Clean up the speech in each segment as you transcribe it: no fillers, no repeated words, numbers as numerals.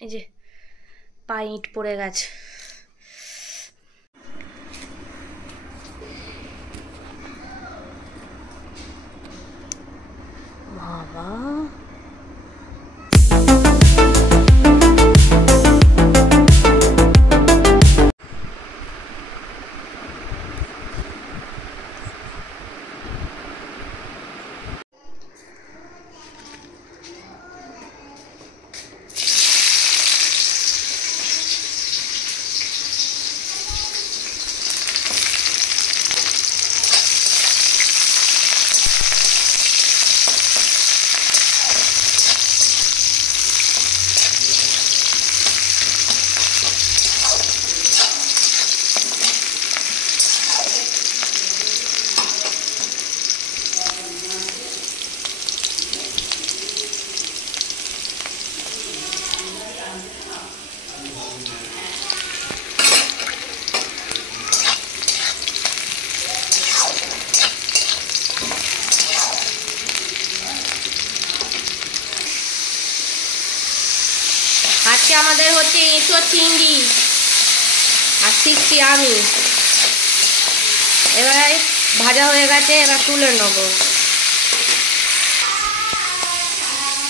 এই যে পায়ে ইট পড়ে গেছে। বাবা আজকে আমাদের হচ্ছে এঁচোড় চিংড়ি আর শিখছি আমি। এবার ভাজা হয়ে গেছে, এবার তুলে নেব।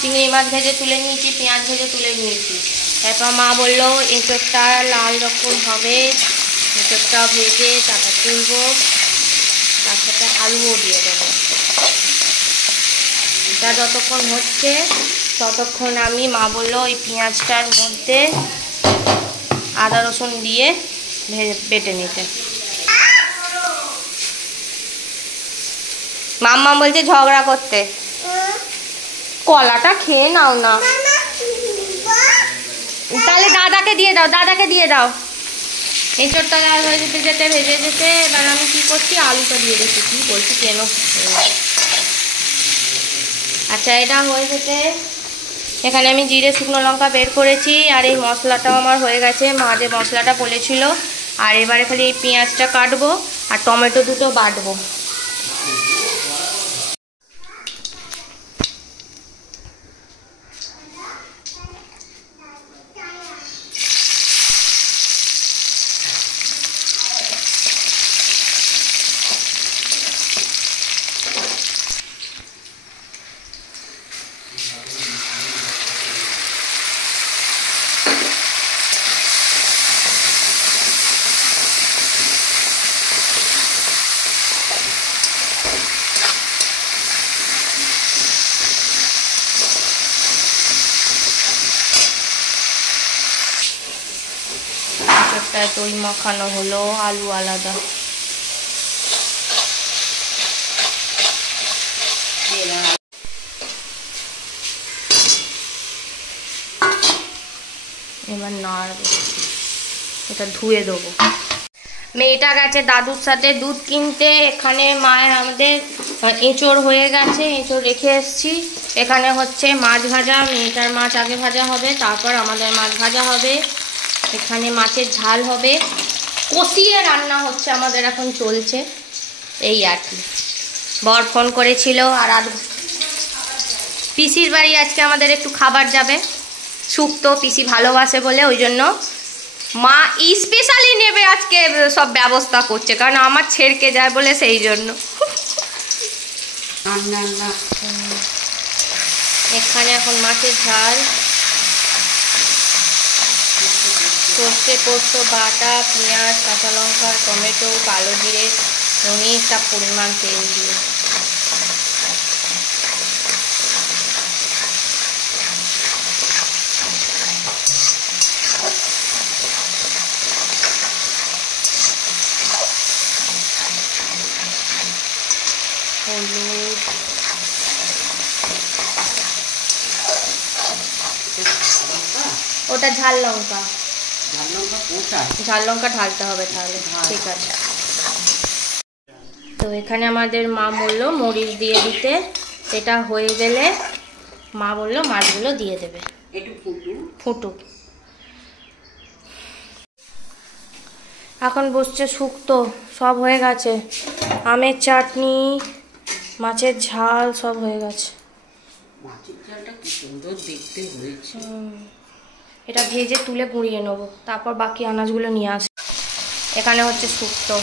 চিংড়ি মাছ ভেজে তুলে নিয়েছি, পেঁয়াজ ভেজে তুলে নিয়েছি। তারপর মা বললো এঁচোড়টা লাল রকম হবে, এঁচোড়টা ভেজে তারপর তুলবো, তার সাথে আলুও দিয়ে দেবো। এটা যতক্ষণ হচ্ছে ততক্ষণ আমি, মা বললো ওই পেঁয়াজটার মধ্যে আদা রসুন দিয়ে বেটে নিতে। মাম্মা বলছে ঝগড়া করতে। কলাটা খেয়ে নাও না, তাহলে দাদাকে দিয়ে দাও, দাদাকে দিয়ে দাও। এঁচোড়টা লাল হয়ে যেতে যেতে ভেজে যেতে এবার আমি কী করছি, আলুটা দিয়ে দিচ্ছি। কী বলছি কেন। আচ্ছা, এটা হয়ে যেতে এখানে আমি জিরে শুকনো লঙ্কা বের করেছি, আর এই মশলাটাও আমার হয়ে গেছে। মা যে মশলাটা বলেছিল। আর এবারে খালি এই পেঁয়াজটা কাটবো আর টমেটো দুটো বাটবো। দই মাখানো হলো, আলু আলাদা। এবার নাড়বো, এটা ধুয়ে দেবো। মেয়েটা গেছে দাদুর সাথে দুধ কিনতে। এখানে মায়ের আমাদের এঁচোড় হয়ে গেছে, এঁচোড় রেখে এসছি। এখানে হচ্ছে মাছ ভাজা, মেয়েটার মাছ আগে ভাজা হবে, তারপর আমাদের মাছ ভাজা হবে। এখানে মাছের ঝাল হবে, কষিয়ে রান্না হচ্ছে আমাদের এখন চলছে। এই আর কি। বর ফোন করেছিল, আর পিসির বাড়ি আজকে আমাদের একটু খাবার যাবে, শুক্তো পিসি ভালোবাসে বলে, ওই জন্য মা স্পেশালি নেবে আজকে, সব ব্যবস্থা করছে, কারণ আমার ছেড়কে যায় বলে, সেই জন্য। এখানে এখন মাছের ঝাল, সর্ষে পোস্ত বাটা, পেঁয়াজ, কাঁচা লঙ্কা, টমেটো, কালো জিরে, অনেকটা পরিমাণ তেল দিয়ে। হলুদ, ওটা ঝাল লঙ্কা, ঝাল লঙ্কা ঢালতে হবে তাহলে। ঠিক আছে। তো এখানে আমাদের মা বললো মরিচ দিয়ে দিতে, এটা হয়ে গেলে মা বললো মাছগুলো দিয়ে দেবে, একটু ফুটুক। এখন বসছে শুক্তো, সব হয়ে গেছে। আমের চাটনি, মাছের ঝাল সব হয়ে গেছে। মাছের ঝালটা কি সুন্দর দেখতে হয়েছে। এটা ভেজে তুলে গুঁড়িয়ে নেবো, তারপর বাকি আনাজগুলো নিয়ে আসবো। এখানে হচ্ছে শুক্তো,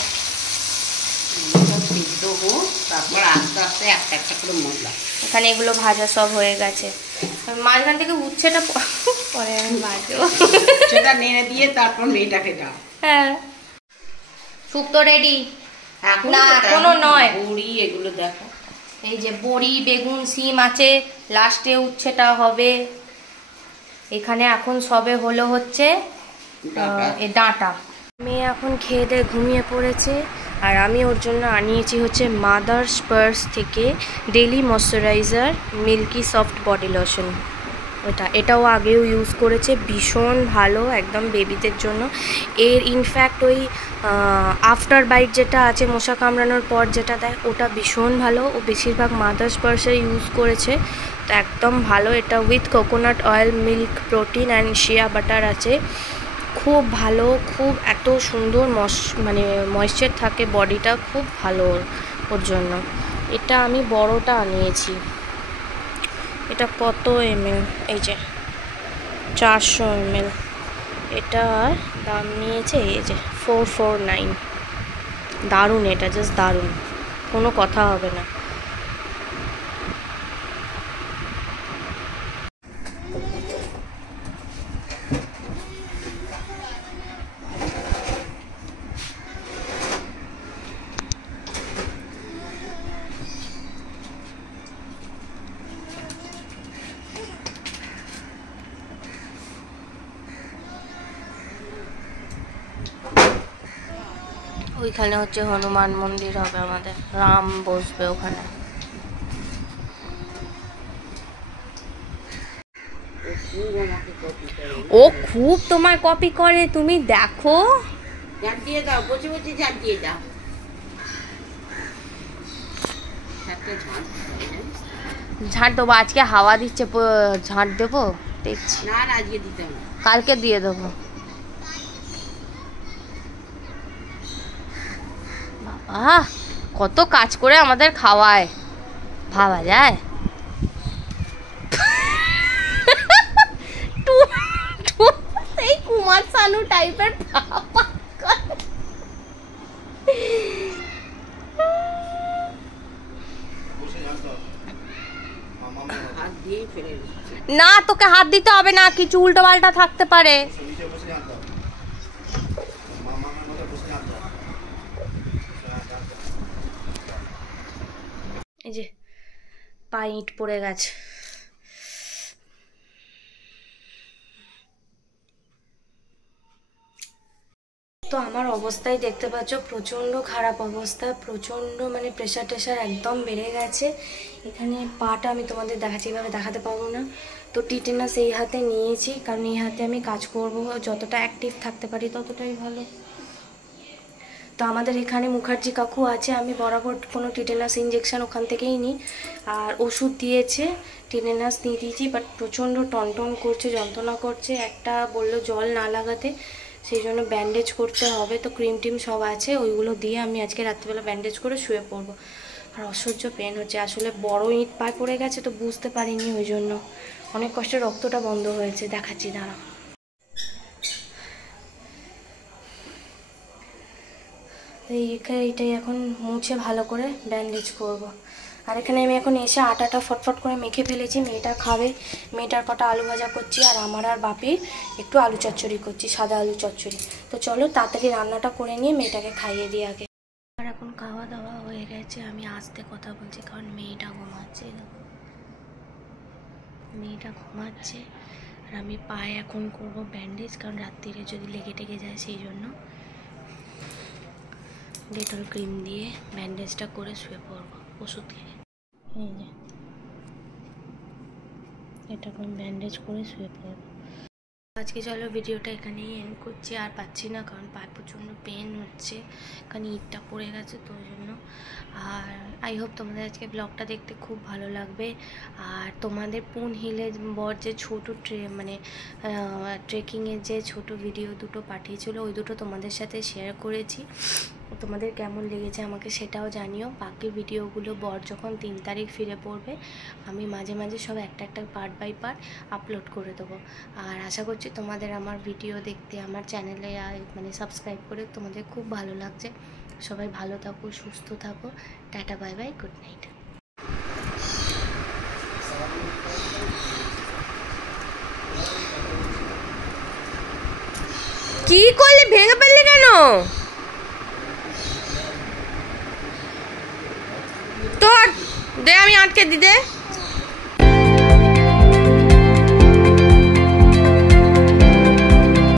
তারপর আস্তে আস্তে একটা একটা করে মশলা। এখানে এগুলো ভাজা সব হয়ে গেছে। মাঝখান থেকে উচ্ছেটা পরে আমি ভাজবো, সেটা নেড়ে দিয়ে তারপর মেয়েটাকে দাও। হ্যাঁ, শুক্তো রেডি। না এখনো নয়, বড়ি এগুলো দেখো, এই যে বড়ি, বেগুন, সিম আছে, লাস্টে উচ্ছেটা হবে। এখানে এখন সবে হলো হচ্ছে এই ডাঁটা। মেয়ে এখন খেয়ে দিয়ে ঘুমিয়ে পড়েছে, আর আমি ওর জন্য আনিয়েছি হচ্ছে মাদার্স পার্স থেকে daily moisturiser milky soft body lotion. এটাও আগেও ইউজ করেছে, ভীষণ ভালো একদম বেবিদের জন্য। এর ইনফ্যাক্ট ওই আফটার বাইট যেটা আছে, মশা কামড়ানোর পর যেটা দেয়, ওটা ভীষণ ভালো। ও বেশিরভাগ মাদার্স পার্সে ইউজ করেছে, তো একদম ভালো। এটা with coconut oil, milk, protein and shea butter আছে, খুব ভালো। খুব এত সুন্দর মানে ময়েশ্চার থাকে বডিটা, খুব ভালো ওর জন্য। এটা আমি বড়টা আনিয়েছি। এটা কত ml, এই যে 400 ml। এটার দাম নিয়েছে এই যে 449। দারুণ, এটা জাস্ট দারুণ, কোনো কথা হবে না। ওইখানে হচ্ছে হনুমান মন্দির হবে আমাদের, রাম বসবে ওখানে। ও খুব তোমার কপি করে, তুমি দেখো। ঝাঁট দিয়ে দাও, বসে বসে ঝাঁট দিয়ে দাও। ঝাঁট দেবো, আজকে হাওয়া দিচ্ছে, ঝাঁট দেবো দেখছি। না আজকে দিতে হবে, কালকে দিয়ে দেবো। বাবা কত কাজ করে আমাদের খাওয়ায়, ভাবা যায়। এই কুমার শানু টাইপের না, তোকে হাত দিতে হবে না, কিছু উল্টো পাল্টা থাকতে পারে। এই যে পায়ে ইট পড়ে গেছে। তো আমার অবস্থায় দেখতে পাচ্ছ, প্রচণ্ড খারাপ অবস্থা, প্রচণ্ড মানে প্রেশার টেশার একদম বেড়ে গেছে। এখানে পাটা আমি তোমাদের দেখাচ্ছি, এভাবে দেখাতে পারবো না। তো টিটেনাস এই হাতে নিয়েছি, কারণ এই হাতে আমি কাজ করব, যতটা অ্যাক্টিভ থাকতে পারি ততটাই ভালো। তো আমাদের এখানে মুখার্জি কাকু আছে, আমি বরাবর কোনো টিটেনাস ইঞ্জেকশান ওখান থেকেই নিই, আর ওষুধ দিয়েছে, টিটেনাস দিয়ে দিয়েছি। বাট প্রচণ্ড টনটন করছে, যন্ত্রণা করছে। একটা বললো জল না লাগাতে, সেই জন্য ব্যান্ডেজ করতে হবে। তো ক্রিম টিম সব আছে, ওইগুলো দিয়ে আমি আজকে রাত্রিবেলা ব্যান্ডেজ করে শুয়ে পড়বো। আর অসহ্য পেন হচ্ছে, আসলে বড় ইট পায়ে পড়ে গেছে তো বুঝতে পারিনি, ওই জন্য অনেক কষ্টে রক্তটা বন্ধ হয়েছে। দেখাচ্ছি দাঁড়া। এইটাই এখন মুছে ভালো করে ব্যান্ডেজ করব। আর এখানে আমি এখন এসে আটাটা ফটফট করে মেখে ফেলেছি, মেয়েটা খাবে। মেয়েটার কটা আলু ভাজা করছি, আর আমার আর বাপির একটু আলু চচ্চড়ি করছি, সাদা আলু চচ্চড়ি। তো চলো তাড়াতাড়ি রান্নাটা করে নিয়ে মেয়েটাকে খাইয়ে দিই আগে। আর এখন খাওয়া দাওয়া হয়ে গেছে, আমি আস্তে কথা বলছি কারণ মেয়েটা ঘুমাচ্ছে। মেয়েটা ঘুমাচ্ছে, আর আমি পায়ে এখন করব ব্যান্ডেজ, কারণ রাত্রিরে যদি লেগে টেগে যায়, সেই জন্য ডেটল ক্রিম দিয়ে ব্যান্ডেজটা করে শুয়ে পড়বো ওষুধ খেয়ে। এই যে এটা এখন ব্যান্ডেজ করে শুয়ে পড়বো। আজকে চলো ভিডিওটা এখানেই এন্ড করছি, আর পাচ্ছি না কারণ পায়ে প্রচণ্ড পেন হচ্ছে, কারণ ইটটা পড়ে গেছে তো ওই জন্য। আর আই হোপ তোমাদের আজকে ব্লগটা দেখতে খুব ভালো লাগবে। আর তোমাদের পুন হিলে বর যে ছোটো ট্রেকিংয়ের যে ছোট ভিডিও দুটো পাঠিয়েছিল, ওই দুটো তোমাদের সাথে শেয়ার করেছি। তোমাদের কেমন লেগেছে আমাকে সেটাও জানিও। বাকি ভিডিওগুলো বর যখন 3 তারিখ ফিরে পড়বে আমি মাঝে মাঝে সব একটা একটা পার্ট বাই পার্ট আপলোড করে দেবো। আর আশা করছি তোমাদের আমার ভিডিও দেখতে, আমার চ্যানেলে মানে সাবস্ক্রাইব করে তোমাদের খুব ভালো লাগছে। সবাই ভালো থাকো, সুস্থ থাকো। Tata, bye bye, good night. কি করলি, ভেঙে ফেললি কেন? তোর দে, আমি আটকে দি দে।